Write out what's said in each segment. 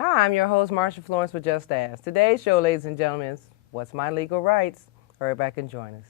Hi, I'm your host, Marsha Florence with Just Ask. Today's show, ladies and gentlemen, is What's My Legal Rights? Hurry back and join us.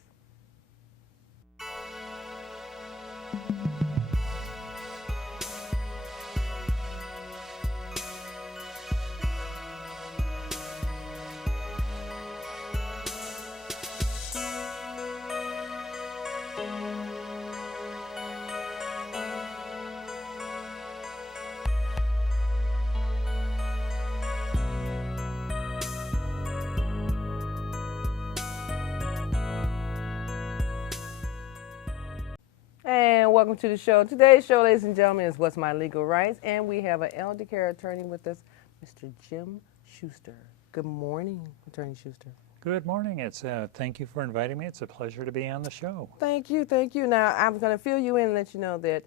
And welcome to the show. Today's show, ladies and gentlemen, is What's My Legal Rights? And we have an elder care attorney with us, Mr. Jim Schuster. Good morning, Attorney Schuster. Good morning. Thank you for inviting me. It's a pleasure to be on the show. Thank you, thank you. Now, I'm going to fill you in and let you know that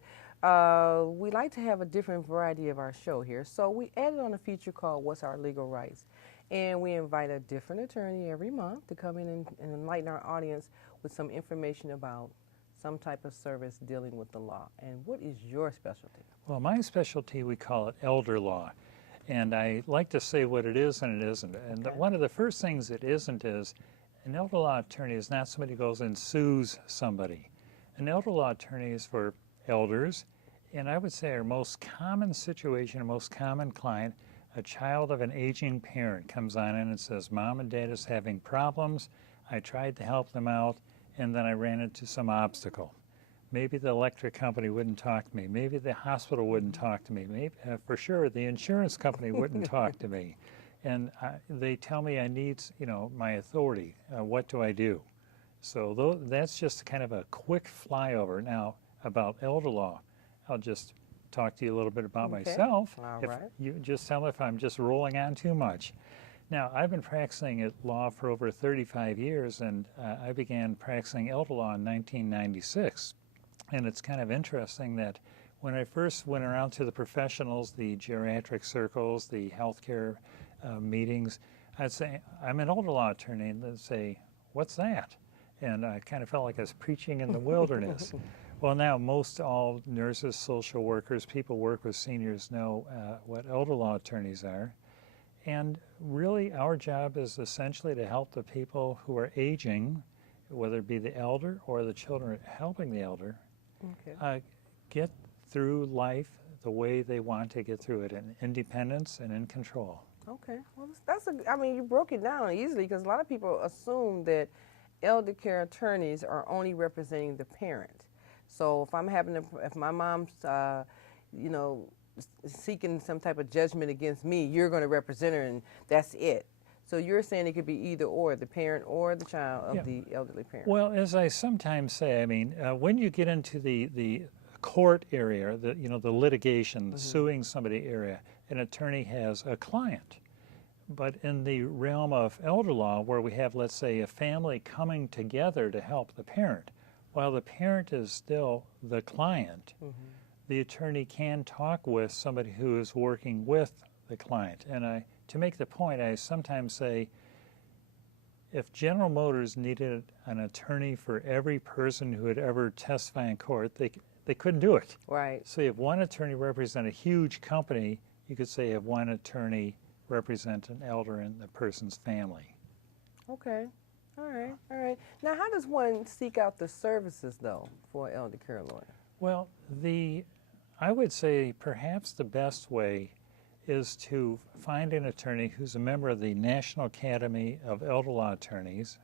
we like to have a different variety of our show here. So we added on a feature called What's Our Legal Rights? And we invite a different attorney every month to come in and enlighten our audience with some information about some type of service dealing with the law. And what is your specialty? Well, my specialty, we call it elder law. And I like to say what it is and it isn't. And Okay. one of the first things it isn't is an elder law attorney is not somebody who goes and sues somebody. An elder law attorney is for elders, and I would say our most common situation, our most common client, a child of an aging parent comes on in and says, Mom and Dad is having problems. I tried to help them out, and then I ran into some obstacle. Maybe the electric company wouldn't talk to me. Maybe the hospital wouldn't talk to me. Maybe, for sure, the insurance company wouldn't talk to me. And they tell me I need, my authority. What do I do? So that's just kind of a quick flyover. Now, about elder law, I'll just talk to you a little bit about myself. All If right. you just tell me if I'm just rolling on too much. Now, I've been practicing at law for over 35 years, and I began practicing elder law in 1996. And it's kind of interesting that when I first went around to the professionals, the geriatric circles, the healthcare meetings, I'd say, I'm an elder law attorney, and they'd say, what's that? And I kind of felt like I was preaching in the wilderness. Well, now most all nurses, social workers, people work with seniors know what elder law attorneys are. And really our job is essentially to help the people who are aging, whether it be the elder or the children helping the elder, get through life the way they want to get through it in independence and in control. Okay. Well, you broke it down easily because a lot of people assume that elder care attorneys are only representing the parent. So if my mom's, seeking some type of judgment against me, you're going to represent her, and that's it. So you're saying it could be either or, the parent or the child of the elderly parent. Well, as I sometimes say, when you get into the court area, the litigation, the suing somebody area, an attorney has a client. But in the realm of elder law, where we have, let's say, a family coming together to help the parent, while the parent is still the client, the attorney can talk with somebody who is working with the client. And to make the point, I sometimes say, if General Motors needed an attorney for every person who would ever testify in court, they couldn't do it. Right. So you have one attorney represent a huge company, you could say you have one attorney represent an elder in the person's family. Okay. All right. Now, how does one seek out the services, though, for an elder care lawyer? Well, I would say perhaps the best way is to find an attorney who's a member of the National Academy of Elder Law Attorneys.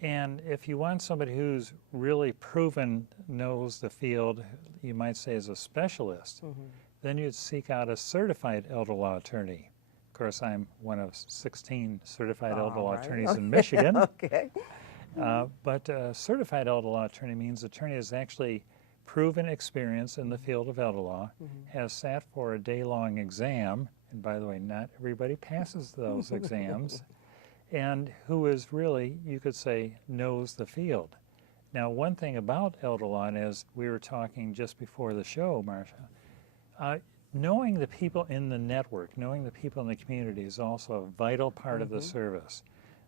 And if you want somebody who's really proven, knows the field, you might say is a specialist, then you'd seek out a certified elder law attorney. Of course, I'm one of 16 certified elder law attorneys in Michigan. Okay. But a certified elder law attorney means the attorney has actually proven experience in the field of elder law, has sat for a day-long exam, and by the way, not everybody passes those exams, and who is really, you could say, knows the field. Now, one thing about elder law, and as we were talking just before the show, Marsha, knowing the people in the network, knowing the people in the community is also a vital part of the service.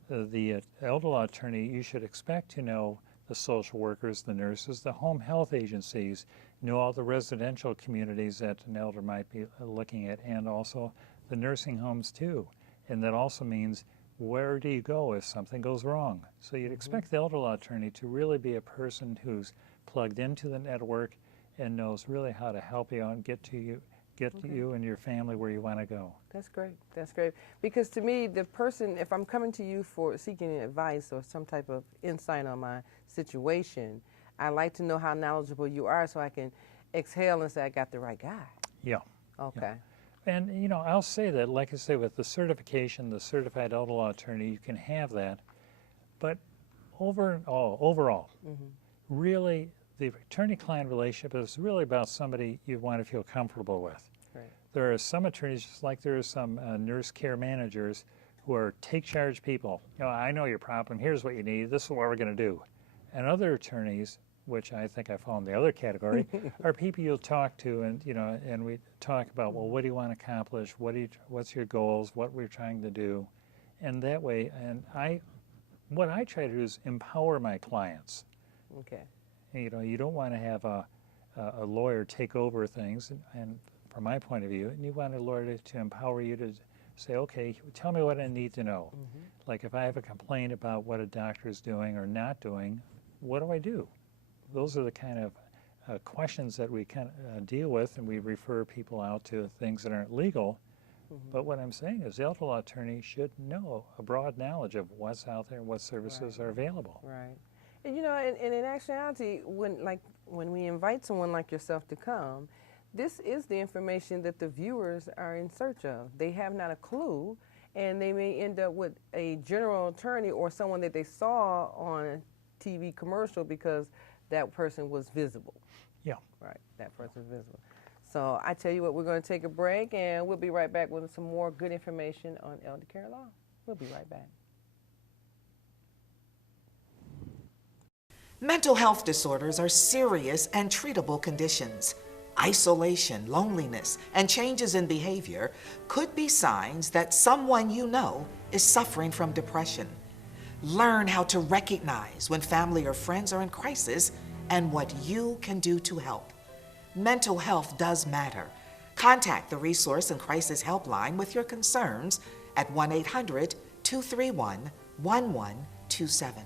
The elder law attorney, you should expect to know the social workers, the nurses, the home health agencies, know all the residential communities that an elder might be looking at, and also the nursing homes too. And that also means, where do you go if something goes wrong? So you'd expect the elder law attorney to really be a person who's plugged into the network and knows really how to help you out and get to you and your family where you want to go. That's great. That's great. Because to me, the person, if I'm coming to you for seeking advice or some type of insight on my situation, I like to know how knowledgeable you are so I can exhale and say I got the right guy. Yeah. Okay. Yeah. And, you know, I'll say that, like I say, with the certification, the certified elder law attorney, you can have that. But overall, really, the attorney-client relationship is really about somebody you want to feel comfortable with. Right. There are some attorneys, just like there are some nurse care managers, who are take-charge people. You know, I know your problem. Here's what you need. This is what we're going to do. And other attorneys, which I think I fall in the other category, are people you'll talk to, and you know, and we talk about, well, what do you want to accomplish? What's your goals? What we're trying to do, and that way. And what I try to do is empower my clients. Okay. You know, you don't want to have a lawyer take over things, and from my point of view, and you want a lawyer to empower you to say, okay, tell me what I need to know. Like if I have a complaint about what a doctor is doing or not doing, what do I do? Those are the kind of questions that we kind of deal with, and we refer people out to things that aren't legal. But what I'm saying is the elder law attorney should know a broad knowledge of what's out there and what services are available. Right. And you know, and in actuality, when we invite someone like yourself to come, this is the information that the viewers are in search of. They have not a clue, and they may end up with a general attorney or someone that they saw on a TV commercial because that person was visible. Yeah. Right, that person's visible. So I tell you what, we're going to take a break, and we'll be right back with some more good information on elder care law. We'll be right back. Mental health disorders are serious and treatable conditions. Isolation, loneliness, and changes in behavior could be signs that someone you know is suffering from depression. Learn how to recognize when family or friends are in crisis and what you can do to help. Mental health does matter. Contact the Resource and Crisis Helpline with your concerns at 1-800-231-1127.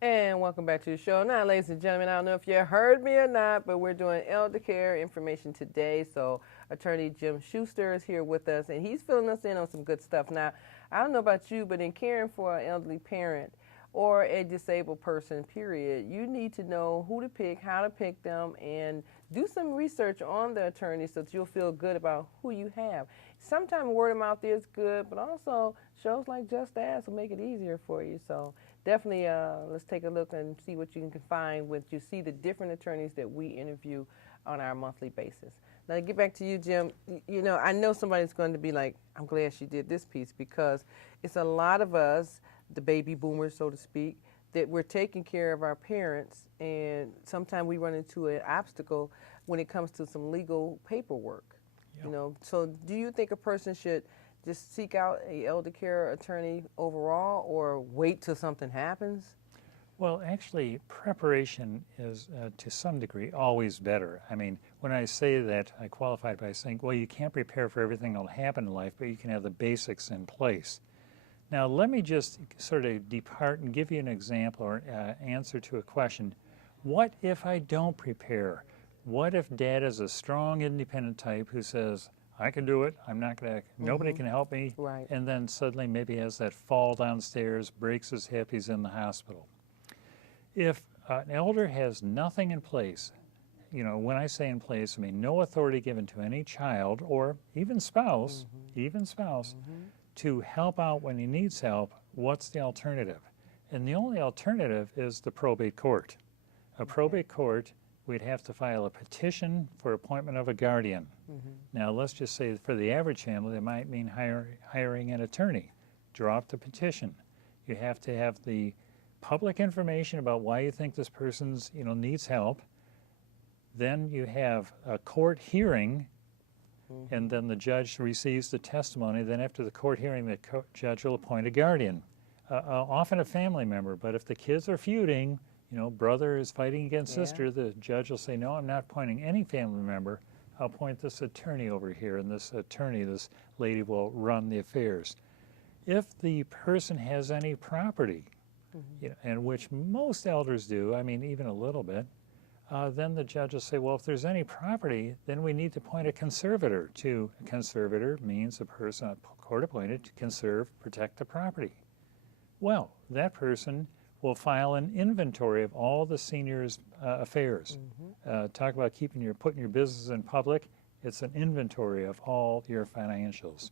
And welcome back to the show. Now, ladies and gentlemen, I don't know if you heard me or not, but we're doing elder care information today. So Attorney Jim Schuster is here with us, and he's filling us in on some good stuff. Now, I don't know about you, but in caring for an elderly parent or a disabled person, period, you need to know who to pick, how to pick them, and do some research on the attorney so that you'll feel good about who you have. Sometimes word of mouth is good, but also shows like Just Ask will make it easier for you. So definitely let's take a look and see what you can find with you see the different attorneys that we interview on our monthly basis. Now to get back to you, Jim, you know, I know somebody's going to be like, I'm glad she did this piece, because it's a lot of us, the baby boomers, so to speak, that we're taking care of our parents, and sometimes we run into an obstacle when it comes to some legal paperwork. Yeah. You know, so do you think a person should just seek out a elder care attorney overall, or wait till something happens? Well, actually, preparation is, to some degree, always better. I mean, when I say that, I qualified by saying, well, you can't prepare for everything that will happen in life, but you can have the basics in place. Now, let me just sort of depart and give you an example or answer to a question. What if I don't prepare? What if Dad is a strong, independent type who says, I can do it, I'm not going to, nobody can help me, right. And then suddenly maybe has that fall downstairs, breaks his hip, he's in the hospital. If an elder has nothing in place, you know, when I say in place, I mean no authority given to any child or even spouse, to help out when he needs help, what's the alternative? And the only alternative is the probate court. A probate court, we'd have to file a petition for appointment of a guardian. Now, let's just say for the average family, that might mean hiring an attorney. Draw up the petition. You have to have the public information about why you think this person's, you know, needs help. Then you have a court hearing, and then the judge receives the testimony. Then after the court hearing, the judge will appoint a guardian, often a family member. But if the kids are feuding, You know, brother is fighting against Yeah. sister. The judge will say, no, I'm not appointing any family member. I'll appoint this attorney over here, and this attorney, this lady, will run the affairs. If the person has any property, you know, and which most elders do, I mean, even a little bit, then the judge will say, well, if there's any property, then we need to appoint a conservator. A conservator means a person, a court appointed, to conserve, protect the property. Well, that person will file an inventory of all the senior's affairs. Talk about putting your business in public. It's an inventory of all your financials.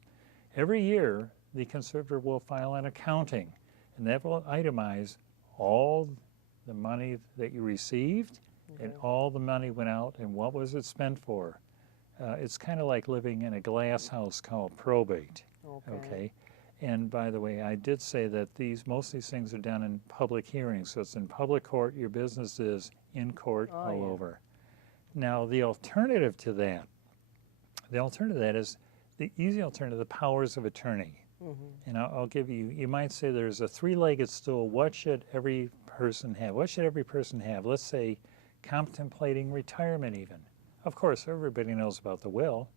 Every year, the conservator will file an accounting, and that will itemize all the money that you received and all the money went out and what was it spent for. It's kind of like living in a glass house called probate. Okay. And by the way, I did say that most of these things are done in public hearings. So it's in public court, your business is in court all over. Now, the alternative to that is the easy alternative, the powers of attorney. And I'll give you, you might say there's a three-legged stool. What should every person have? What should every person have? Let's say contemplating retirement even. Of course, everybody knows about the will.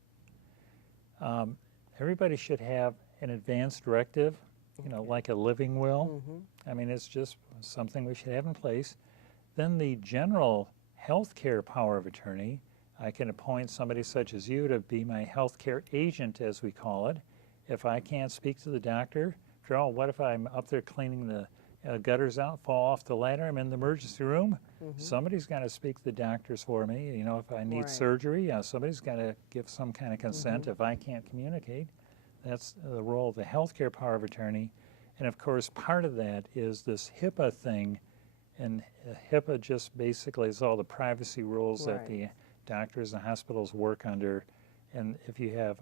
Everybody should have an advance directive, you know, like a living will. I mean, it's just something we should have in place. Then the general health care power of attorney, I can appoint somebody such as you to be my health care agent, as we call it. If I can't speak to the doctor, after all, what if I'm up there cleaning the gutters out, fall off the ladder, I'm in the emergency room? Somebody's got to speak to the doctors for me. You know, if I need surgery, somebody's got to give some kind of consent. If I can't communicate, that's the role of the healthcare power of attorney. And of course, part of that is this HIPAA thing. And HIPAA just basically is all the privacy rules that the doctors and hospitals work under. And if you have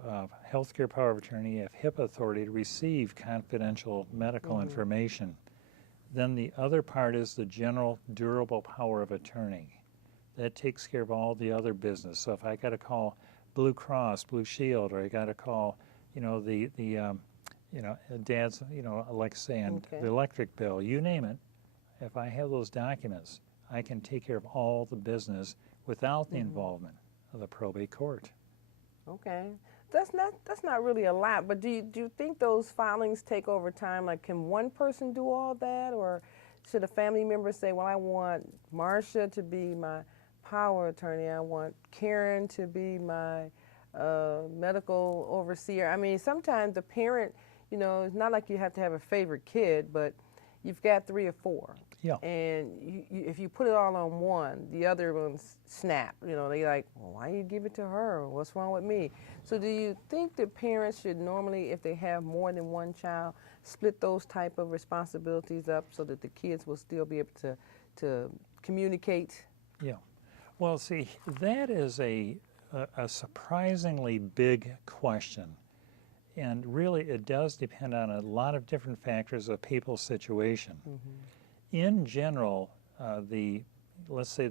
healthcare power of attorney, you have HIPAA authority to receive confidential medical information. Then the other part is the general durable power of attorney. That takes care of all the other business. So if I got to call Blue Cross, Blue Shield, or I got to call, you know, dad's, you know, like saying the electric bill, you name it, if I have those documents, I can take care of all the business without the involvement of the probate court. Okay. That's not really a lot, but do you think those filings take over time? Like, can one person do all that, or should a family member say, well, I want Marcia to be my power attorney, I want Karen to be my medical overseer? I mean, sometimes the parent, you know, it's not like you have to have a favorite kid, but you've got 3 or 4. Yeah. And if you put it all on one, the other ones snap. You know, they like, well, why you give it to her? What's wrong with me? So do you think the parents should normally, if they have more than one child, split those type of responsibilities up so that the kids will still be able to communicate? Yeah. Well, see, that is a surprisingly big question. And really, it does depend on a lot of different factors of people's situation. In general, let's say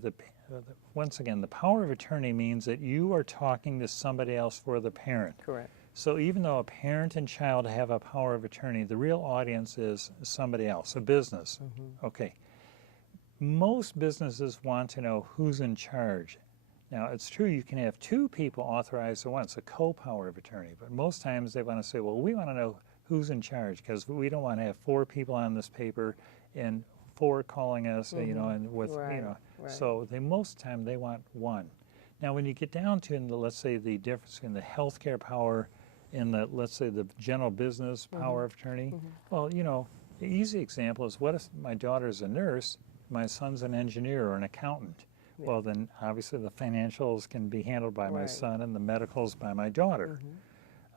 once again, the power of attorney means that you are talking to somebody else for the parent. Correct. So even though a parent and child have a power of attorney, the real audience is somebody else, a business. Okay. Most businesses want to know who's in charge. Now, it's true you can have 2 people authorized at once, a co-power of attorney, but most times they want to say, well, we want to know who's in charge, because we don't want to have 4 people on this paper and 4 calling us, you know, and with, you know, so most time they want 1. Now, when you get down to, let's say, the difference in the healthcare power and let's say, the general business power of attorney, well, you know, the easy example is, what if my daughter's a nurse, my son's an engineer or an accountant? Well, then obviously the financials can be handled by my son and the medicals by my daughter.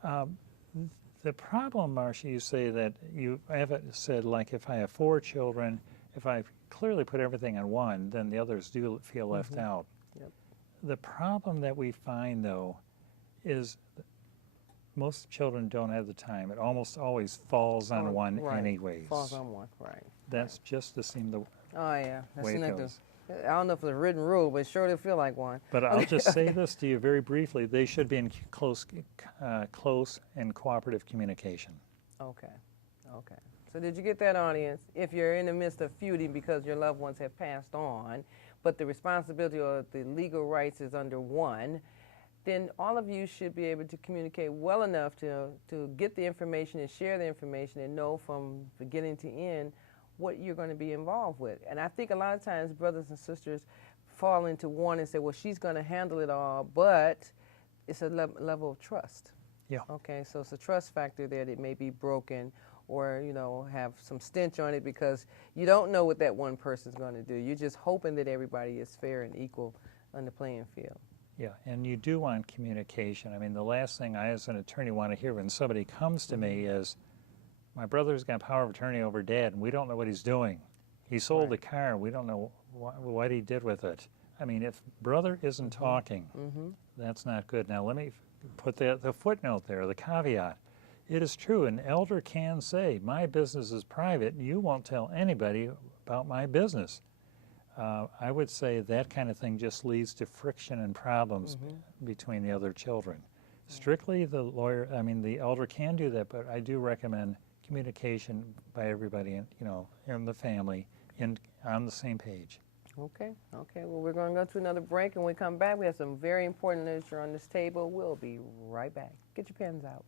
The problem, Marcia, you say that you have said, like, if I have 4 children, if I clearly put everything on one, then the others do feel left out. The problem that we find, though, is most children don't have the time. It almost always falls on one anyways. Falls on one, That's just to seem the way it goes. I don't know if it's a written rule, but it sure feel like one. But I'll just say this to you very briefly. They should be in close and cooperative communication. Okay. So did you get that, audience? If you're in the midst of feuding because your loved ones have passed on, but the responsibility or the legal rights is under one, then all of you should be able to communicate well enough to get the information and share the information and know from beginning to end what you're going to be involved with. And I think a lot of times brothers and sisters fall into one and say, well, she's going to handle it all, but it's a level of trust. Yeah. Okay, so it's a trust factor there that may be broken or, you know, have some stench on it because you don't know what that one person's going to do. You're just hoping that everybody is fair and equal on the playing field. Yeah, and you do want communication. I mean, the last thing I as an attorney want to hear when somebody comes to me is, my brother's got power of attorney over Dad, and we don't know what he's doing. He sold the car, we don't know what he did with it. I mean, if brother isn't talking, that's not good. Now, let me put the footnote there, the caveat. It is true, an elder can say, my business is private, you won't tell anybody about my business. I would say that kind of thing just leads to friction and problems between the other children. Strictly, the lawyer, I mean, the elder can do that, but I do recommend communication by everybody, in the family, on the same page. Okay, well, we're going to go to another break, and when we come back, we have some very important literature on this table. We'll be right back. Get your pens out.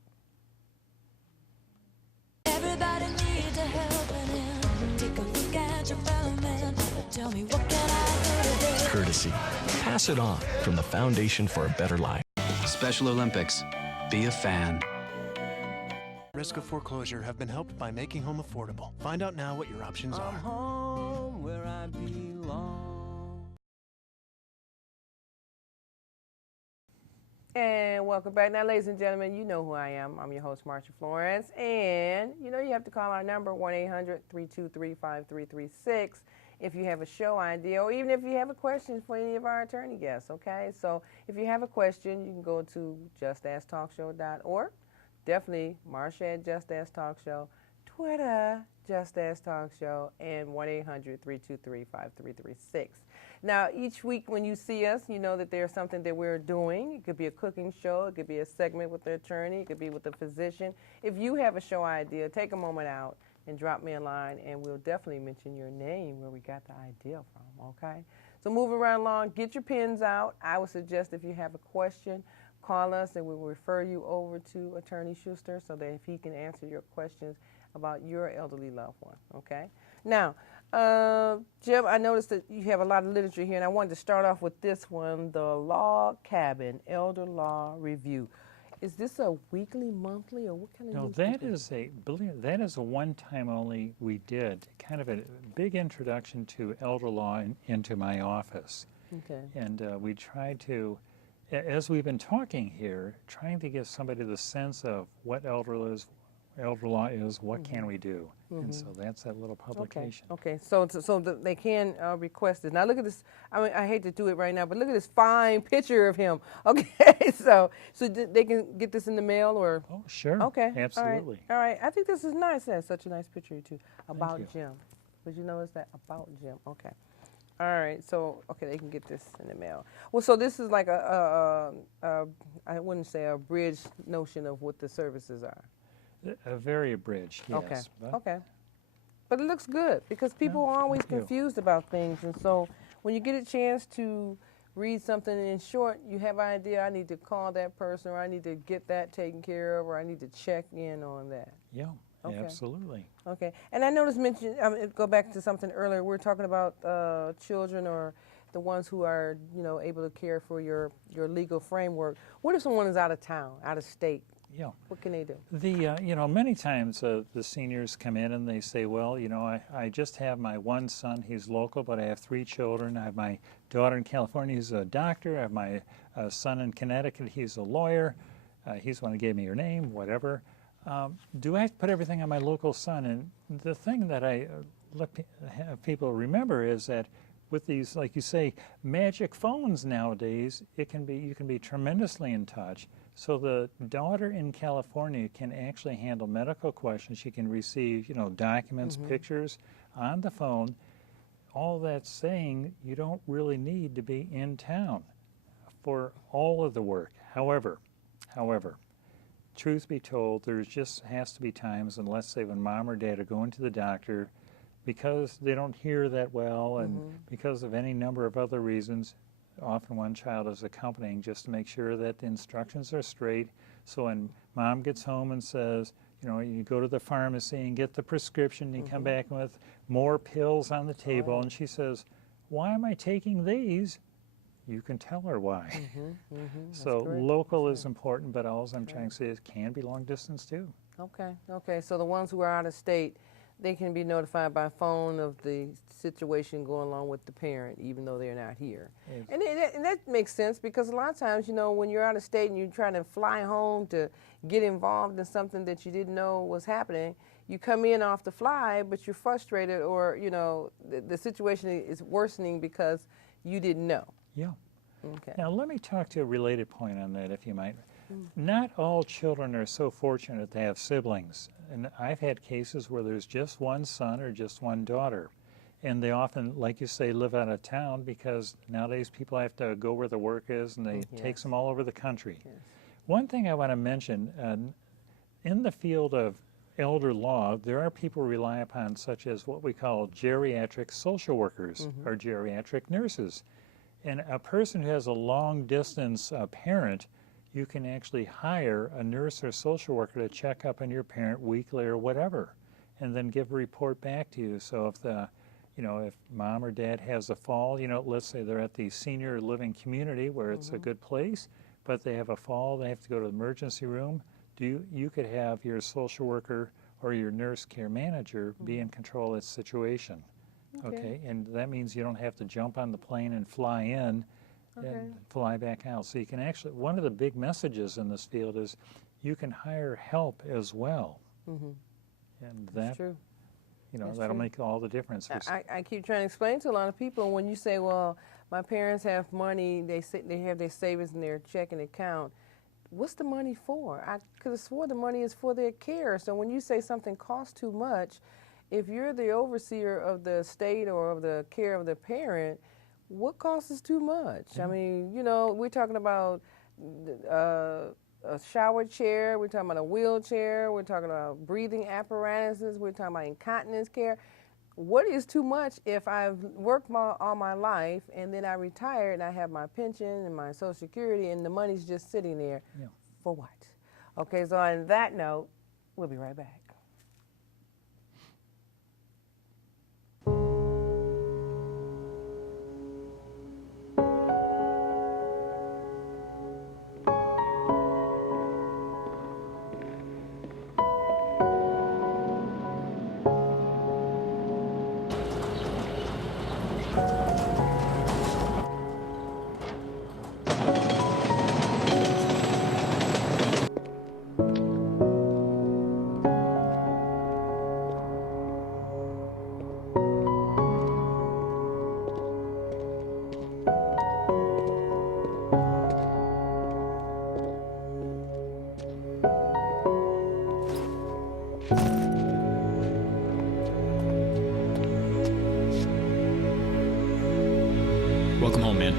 Everybody needs a helping hand. Take a look at your fellow man. Tell me, what can I do today? Courtesy. Pass it on from the Foundation for a Better Life. Special Olympics. Be a fan. Risk of foreclosure have been helped by making home affordable. Find out now what your options are. Home where I belong. And welcome back. Now, ladies and gentlemen, you know who I am. I'm your host, Marsha Florence. And you have to call our number, 1-800-323-5336, if you have a show idea or even if you have a question for any of our attorney guests, okay? So if you have a question, you can go to justasktalkshow.org. Definitely Marsha at Just Ask Talk Show, Twitter, Just Ask Talk Show, and 1-800-323-5336. Now, each week when you see us, you know that there's something that we're doing. It could be a cooking show. It could be a segment with the attorney. It could be with the physician. If you have a show idea, take a moment out and drop me a line, and we'll definitely mention your name where we got the idea from, okay? So move around along. Get your pens out. I would suggest if you have a question, call us, and we'll refer you over to Attorney Schuster so that if he can answer your questions about your elderly loved one, okay? Now, Jim, I noticed that you have a lot of literature here, and I wanted to start off with this one, the Log Cabin Elder Law Review. Is this a weekly, monthly, or what kind of? No, that is a one-time only we did, kind of a big introduction to elder law into my office. Okay. And we tried to, as we've been talking here, trying to give somebody the sense of what elder law is, what can we do, and so that's that little publication. Okay. So they can request it. Now look at this. I mean, I hate to do it right now, but look at this fine picture of him. Okay, so they can get this in the mail or? Oh, sure. Okay. Absolutely. All right. I think this is nice. That's such a nice picture too. About you. Jim. Would you notice that? About Jim. Okay. All right. So they can get this in the mail. Well, so this is like I wouldn't say a abridged notion of what the services are. A very abridged, yes. Okay. But Okay. But it looks good because people are always thank you. confused about things, and so when you get a chance to read something in short, you have an idea. I need to call that person, or I need to get that taken care of, or I need to check in on that. Yeah, Okay. absolutely. Okay. And I noticed go back to something earlier. We were talking about children or the ones who are able to care for your legal framework. What if someone is out of town, out of state? Yeah. What can they do? Many times the seniors come in and they say, well, I just have my one son, he's local, but I have 3 children. I have my daughter in California, who's a doctor. I have my son in Connecticut, he's a lawyer. He's the one who gave me your name, whatever. Do I have to put everything on my local son? And the thing that I have people remember is that with these, like you say, magic phones nowadays, you can be tremendously in touch. So the daughter in California can actually handle medical questions. She can receive, documents, pictures on the phone. All that's saying you don't really need to be in town for all of the work. However, truth be told, there just has to be times, and let's say when mom or dad are going to the doctor, because they don't hear that well and because of any number of other reasons, often one child is accompanying just to make sure that the instructions are straight. So when mom gets home and says, you know, you go to the pharmacy and get the prescription, you come back with more pills on the table, and she says, why am I taking these? You can tell her why. So local is important, but all I'm trying to say is it can be long distance too. Okay, okay. So the ones who are out of state, they can be notified by phone of the situation going along with the parent, even though they're not here. Yes. And that makes sense, because a lot of times, you know, when you're out of state and you're trying to fly home to get involved in something that you didn't know was happening, you come in off the fly, but you're frustrated, or, you know, the situation is worsening because you didn't know. Yeah. Okay. Now let me talk to a related point on that, if you might. Not all children are so fortunate to have siblings. And I've had cases where there's just one son or just one daughter. And they often, like you say, live out of town, because nowadays people have to go where the work is, and they takes them all over the country. Yes. One thing I want to mention, in the field of elder law, there are people who rely upon, such as what we call geriatric social workers or geriatric nurses. And a person who has a long distance parent, you can actually hire a nurse or social worker to check up on your parent weekly or whatever, and then give a report back to you. So if the, you know, if mom or dad has a fall, you know, let's say they're at the senior living community where it's a good place, but they have a fall, they have to go to the emergency room, you could have your social worker or your nurse care manager be in control of the situation. Okay, and that means you don't have to jump on the plane and fly in and fly back out. So you can actually, one of the big messages in this field is you can hire help as well. And that, True. you know, That's that'll true. make all the difference. I keep trying to explain to a lot of people, when you say, well, my parents have money, they have their savings in their checking account, what's the money for? I could have swore the money is for their care. So when you say something costs too much, if you're the overseer of the estate or of the care of the parent, what costs too much? I mean, you know, we're talking about a shower chair, we're talking about a wheelchair, we're talking about breathing apparatuses, we're talking about incontinence care. What is too much if I've worked all my life and then I retire and I have my pension and my Social Security and the money's just sitting there? For what? Okay, so on that note, we'll be right back. Welcome home, man.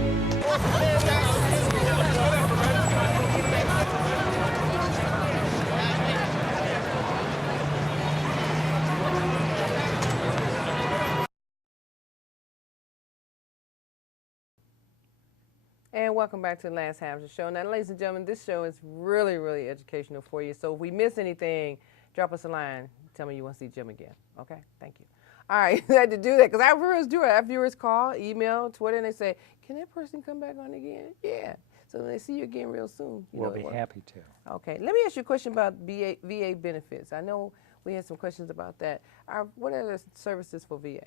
And welcome back to the last half of the show. Now, ladies and gentlemen, this show is really, really educational for you. So if we miss anything, drop us a line. Tell me you want to see Jim again. Okay? Thank you. All right. I had to do that because our viewers do it. Our viewers call, email, Twitter, and they say, can that person come back on again? Yeah. So when they see you again real soon, We'll be happy to. Okay. Let me ask you a question about VA benefits. I know we had some questions about that. What are the services for VA?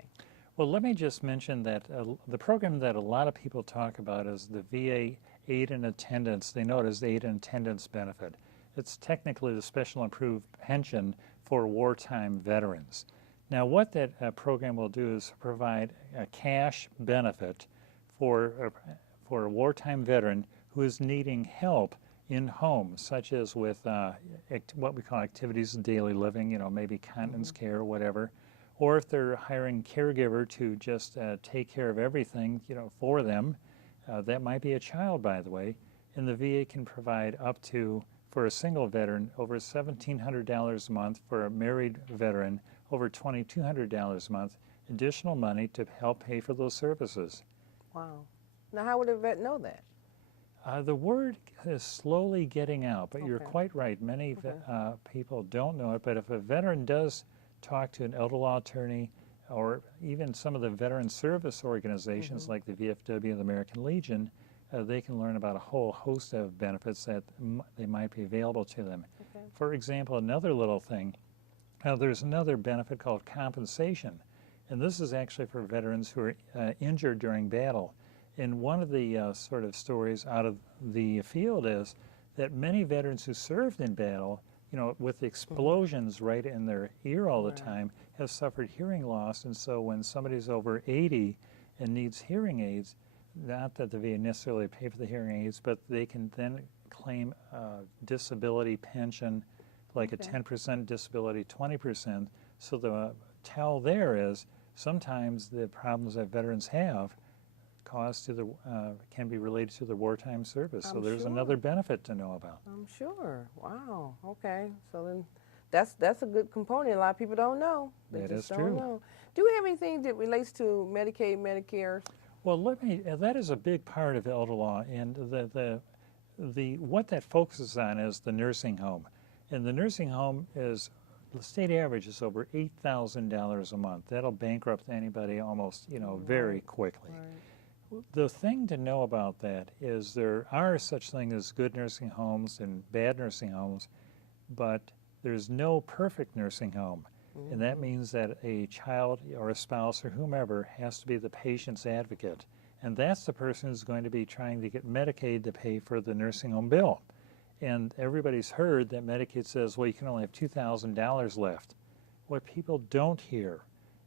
Well, let me just mention that the program that a lot of people talk about is the VA Aid and Attendance. They know it as Aid and Attendance Benefit. It's technically the Special Improved Pension for wartime veterans. Now, what that program will do is provide a cash benefit for a wartime veteran who is needing help in homes, such as with what we call activities of daily living, you know, maybe continence care or whatever. Or if they're hiring a caregiver to just take care of everything, you know, for them, that might be a child, by the way, and the VA can provide up to for a single veteran, over $1,700 a month. For a married veteran, over $2,200 a month. Additional money to help pay for those services. Wow. Now, how would a vet know that? The word is slowly getting out, but you're Okay. quite right. Many people don't know it, but if a veteran does talk to an elder law attorney or even some of the veteran service organizations like the VFW and the American Legion, they can learn about a whole host of benefits that they might be available to them. Okay. For example, another little thing, there's another benefit called compensation, and this is actually for veterans who are injured during battle. And one of the sort of stories out of the field is that many veterans who served in battle, you know, with the explosions right in their ear all the time, have suffered hearing loss. And so when somebody's over 80 and needs hearing aids, not that the VA necessarily pay for the hearing aids, but they can then claim disability pension, like a 10% disability, 20%. So the tell there is sometimes the problems that veterans have caused to the can be related to the wartime service. So there's another benefit to know about. I'm sure. Wow. Okay. So then that's a good component. A lot of people don't know. They That just is don't true. know. Do we have anything that relates to Medicaid, Medicare? Well, that is a big part of elder law, and the what that focuses on is the nursing home, and the nursing home is the state average is over $8,000 a month. That'll bankrupt anybody almost, you know, very quickly. Right. The thing to know about that is there are such things as good nursing homes and bad nursing homes, but there's no perfect nursing home. And that means that a child or a spouse or whomever has to be the patient's advocate. And that's the person who's going to be trying to get Medicaid to pay for the nursing home bill. And everybody's heard that Medicaid says, well, you can only have $2,000 left. What people don't hear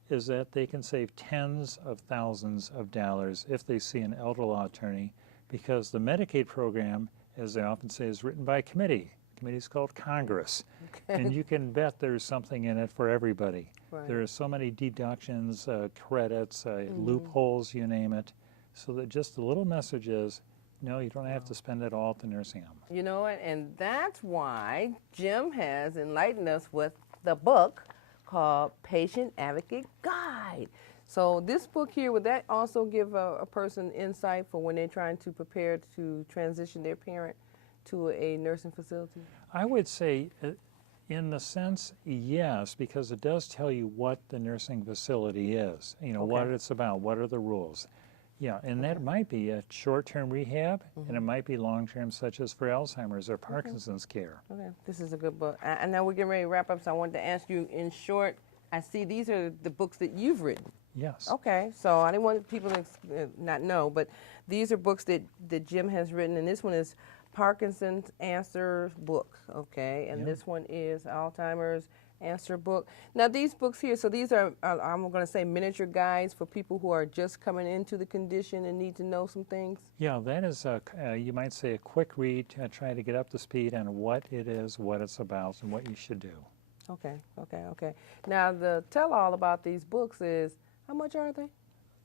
is that they can save tens of thousands of dollars if they see an elder law attorney, because the Medicaid program, as they often say, is written by a committee. The committee is called Congress. And you can bet there's something in it for everybody. Right. There are so many deductions, credits, loopholes, you name it. So that just the little message is, no, you don't have to spend it all at the nursing home. You know what? And that's why Jim has enlightened us with the book called Patient Advocate Guide. So this book here, would that also give a person insight for when they're trying to prepare to transition their parent to a nursing facility? I would say, in the sense, yes, because it does tell you what the nursing facility is, you know, what it's about, what are the rules. Yeah, and that might be a short-term rehab, and it might be long-term, such as for Alzheimer's or Parkinson's care. Okay, this is a good book. I know we're getting ready to wrap up, so I wanted to ask you in short, I see these are the books that you've written. Yes. Okay, so I didn't want people to not know, but these are books that Jim has written, and this one is Parkinson's Answer Book, okay, and this one is Alzheimer's Answer Book. Now these books here, so these are, I'm going to say miniature guides for people who are just coming into the condition and need to know some things? Yeah, that is, you might say, a quick read, try to get up to speed on what it is, what it's about, and what you should do. Okay, okay, okay. Now the tell-all about these books is, how much are they?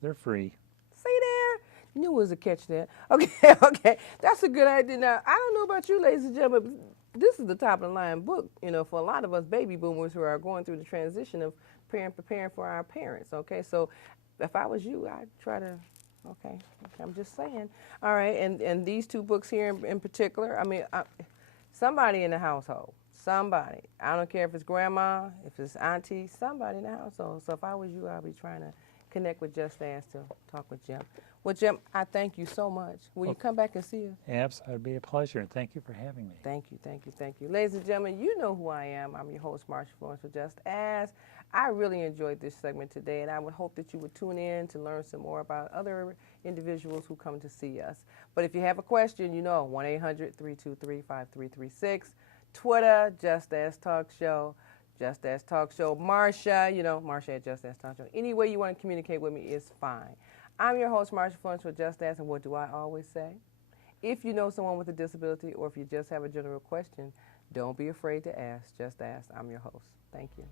They're free. See there? Knew it was a catch there. Okay, okay. That's a good idea. Now, I don't know about you, ladies and gentlemen. This is the top of the line book, you know, for a lot of us baby boomers who are going through the transition of preparing for our parents. Okay, so if I was you, I'd try to, okay, I'm just saying. All right, and these two books here in particular, I mean, somebody in the household, somebody. I don't care if it's grandma, if it's auntie, somebody in the household. So if I was you, I'd be trying to connect with Just Ask to talk with Jim. Well, Jim, I thank you so much. Will you come back and see us? It would be a pleasure, and thank you for having me. Thank you, thank you, thank you. Ladies and gentlemen, you know who I am. I'm your host, Marsha Florence for Just Ask. I really enjoyed this segment today, and I would hope that you would tune in to learn some more about other individuals who come to see us. But if you have a question, you know, 1-800-323-5336, Twitter, Just Ask Talk Show, Just Ask Talk Show, Marsha, you know, Marsha at Just Ask Talk Show. Any way you want to communicate with me is fine. I'm your host, Marsha Florence for Just Ask, and what do I always say? If you know someone with a disability or if you just have a general question, don't be afraid to ask. Just ask. I'm your host. Thank you.